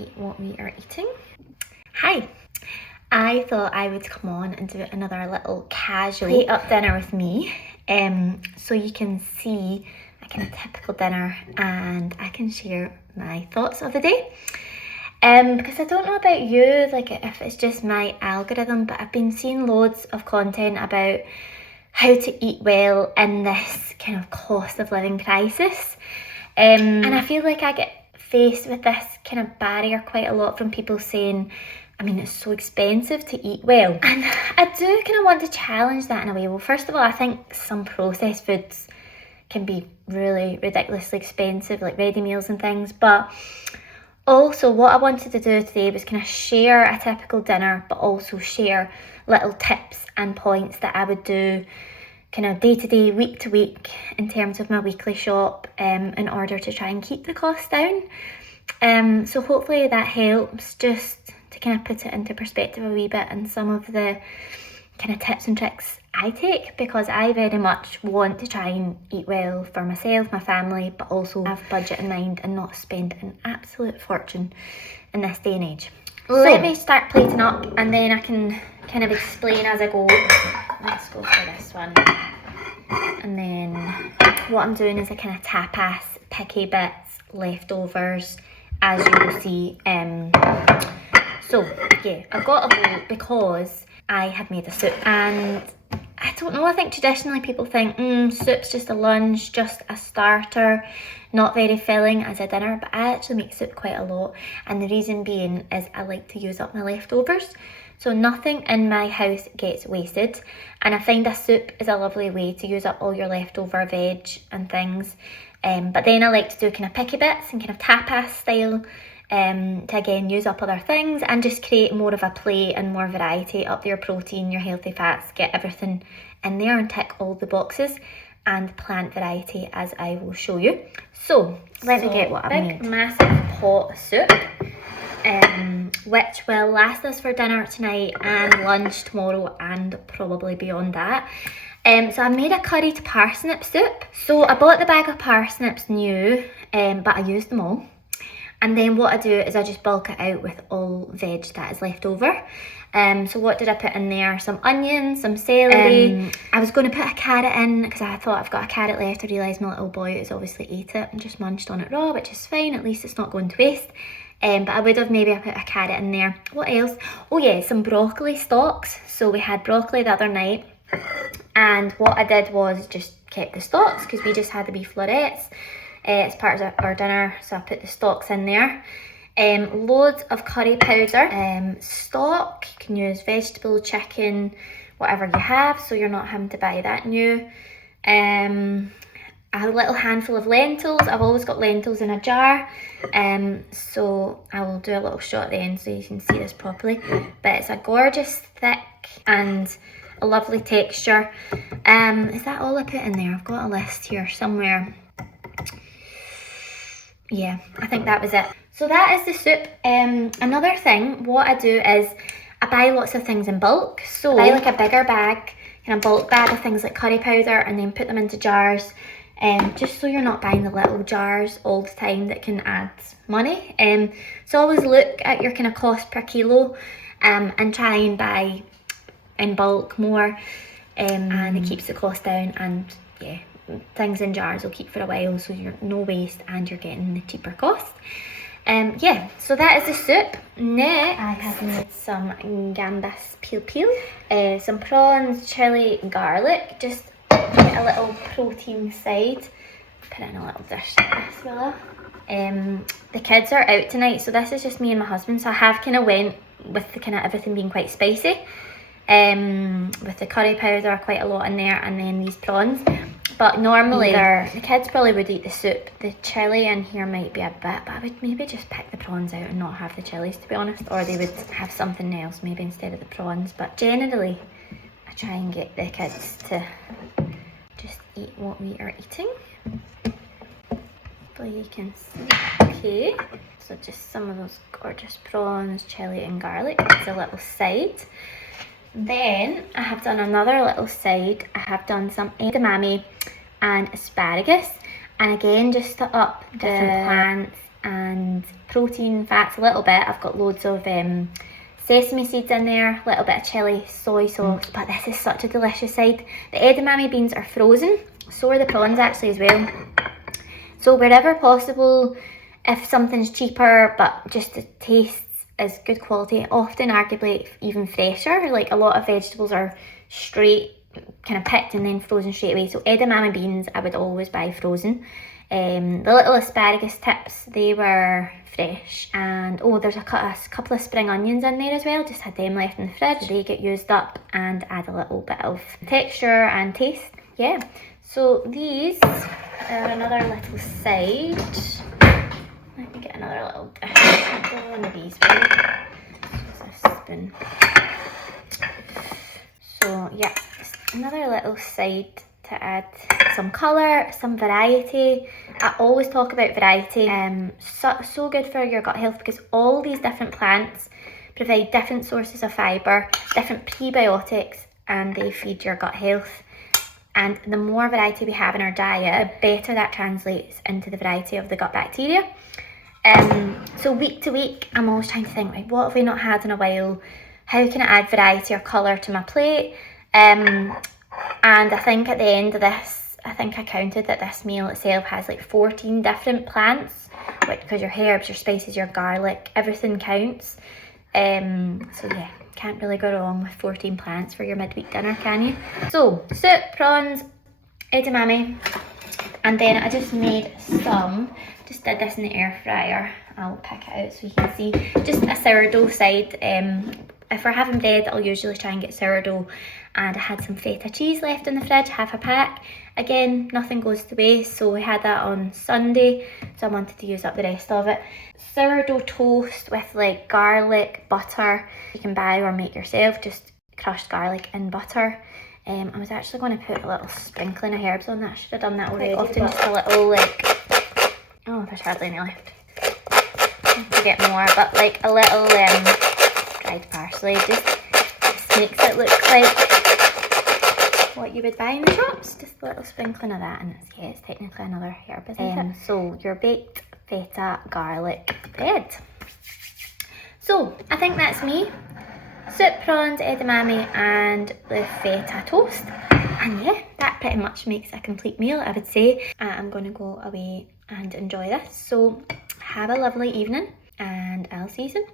eat what we are eating. Hi! I thought I would come on and do another little casual plate up dinner with me, so you can see a kind of typical dinner and I can share my thoughts of the day. Because I don't know about you, like if it's just my algorithm, but I've been seeing loads of content about how to eat well in this kind of cost of living crisis. And I feel like I get faced with this kind of barrier quite a lot from people saying, I mean, it's so expensive to eat well. And I do kind of want to challenge that in a way. Well, first of all, I think some processed foods can be really ridiculously expensive, like ready meals and things. But also what I wanted to do today was kind of share a typical dinner, but also share little tips and points that I would do kind of day to day, week to week in terms of my weekly shop in order to try and keep the costs down. So hopefully that helps just to kind of put it into perspective a wee bit and some of the kind of tips and tricks I take, because I very much want to try and eat well for myself, my family, but also have budget in mind and not spend an absolute fortune in this day and age. Let me start plating up and then I can kind of explain as I go. Let's go for this one. And then what I'm doing is a kind of tapas, picky bits, leftovers, as you will see. So yeah, I've got a bowl because I have made a soup, and I don't know, I think traditionally people think soup's just a lunch, just a starter, not very filling as a dinner, but I actually make soup quite a lot, and the reason being is I like to use up my leftovers. So nothing in my house gets wasted, and I find a soup is a lovely way to use up all your leftover veg and things. But then I like to do kind of picky bits and kind of tapas style, to again use up other things and just create more of a plate and more variety, up your protein, your healthy fats, get everything in there and tick all the boxes, and plant variety as I will show you. So let me get what I made. Big massive pot of soup, which will last us for dinner tonight and lunch tomorrow and probably beyond that. So I made a curried parsnip soup. So I bought the bag of parsnips new, but I used them all. And then what I do is I just bulk it out with all veg that is left over. So what did I put in there? Some onions, some celery. I was going to put a carrot in because I thought I've got a carrot left. I realised my little boy has obviously ate it and just munched on it raw, which is fine. At least it's not going to waste. But I would have maybe put a carrot in there. What else? Oh yeah, some broccoli stalks. So we had broccoli the other night. And what I did was just kept the stalks because we just had the wee florets. It's part of our dinner, so I put the stalks in there. Loads of curry powder, stock, you can use vegetable, chicken, whatever you have, so you're not having to buy that new. A little handful of lentils. I've always got lentils in a jar, so I will do a little shot at the end so you can see this properly. But it's a gorgeous, thick and a lovely texture. Is that all I put in there? I've got a list here somewhere. Yeah, I think that was it. So that is the soup. Another thing, what I do is I buy lots of things in bulk. So I buy like a bigger bag, kind of bulk bag of things like curry powder, and then put them into jars. Just so you're not buying the little jars all the time that can add money. So always look at your kind of cost per kilo, and try and buy in bulk more, and it keeps the cost down, and yeah, things in jars will keep for a while, so you're no waste and you're getting the cheaper cost. Yeah, so that is the soup. Next, I have made some gambas peel, some prawns, chilli, garlic, just get a little protein side. Put it in a little dish like this, Willa. The kids are out tonight, so this is just me and my husband, so I have kind of went with the kind of everything being quite spicy, with the curry powder quite a lot in there, and then these prawns. But normally the kids probably would eat the soup. The chilli in here might be a bit, but I would maybe just pick the prawns out and not have the chilies, to be honest, or they would have something else maybe instead of the prawns. But generally I try and get the kids to just eat what we are eating. So you can see. Okay, so just some of those gorgeous prawns, chilli and garlic as a little side. Then I have done another little side. I have done some edamame and asparagus, and again just to up the plants and protein, fats a little bit. I've got loads of sesame seeds in there, a little bit of chilli, soy sauce, but this is such a delicious side. The edamame beans are frozen, so are the prawns actually as well. So wherever possible, if something's cheaper but just the taste is good quality, often arguably even fresher, like a lot of vegetables are straight, kind of picked and then frozen straight away. So edamame beans I would always buy frozen. The little asparagus tips, they were fresh, and oh, there's a couple of spring onions in there as well, just had them left in the fridge. They get used up and add a little bit of texture and taste. Yeah, so these are another little side. Let me get another little dish. I'll go one of these with a spoon. So yeah, just another little side to add some colour, some variety. I always talk about variety. So good for your gut health, because all these different plants provide different sources of fibre, different prebiotics, and they feed your gut health. And the more variety we have in our diet, the better that translates into the variety of the gut bacteria. So week to week, I'm always trying to think, right, what have we not had in a while? How can I add variety or colour to my plate? And I think at the end of this, I think I counted that this meal itself has like 14 different plants, because your herbs, your spices, your garlic, everything counts. So yeah, can't really go wrong with 14 plants for your midweek dinner, can you? So soup, prawns, edamame, and then I just made just did this in the air fryer. I'll pick it out so you can see. Just a sourdough side. If we're having bread, I'll usually try and get sourdough, and I had some feta cheese left in the fridge, half a pack. Again, nothing goes to waste, so we had that on Sunday, so I wanted to use up the rest of it. Sourdough toast with like garlic, butter, you can buy or make yourself, just crushed garlic and butter. I was actually going to put a little sprinkling of herbs on that. I should have done that already. Often just a little oh, there's hardly any left. To get more, but like a little dried parsley just makes it look like what you would buy in the shops. Just a little sprinkling of that, and it's technically another herb, isn't it? So your baked feta garlic bread. So I think that's me. Soup, prawns, edamame, and the feta toast. And yeah, that pretty much makes a complete meal, I would say. I'm going to go away and enjoy this. So have a lovely evening, and I'll see you soon.